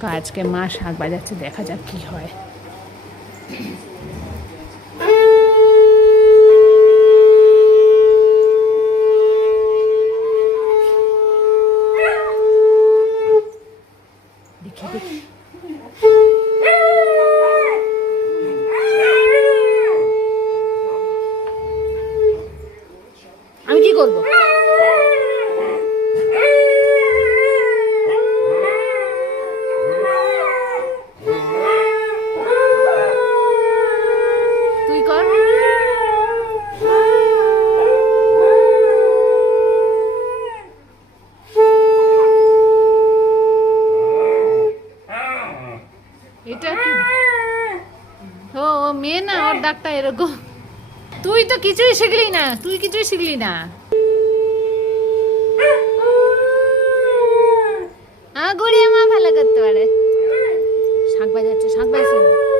তো আজকে মা শাক বাজাচ্ছে, দেখা যাক কি হয়। দেখি দেখি আমি কি করব? তুই কর। এটা কি? ও ও মেয়ে না, ওর ডাকটা এরকম। তুই তো কিছুই শিখলি না, তুই কিছুই শিখলি না। গুড়িয়া মা ভালো করতে পারে। শাক বাজাচ্ছে, শাক বাজাচ্ছে।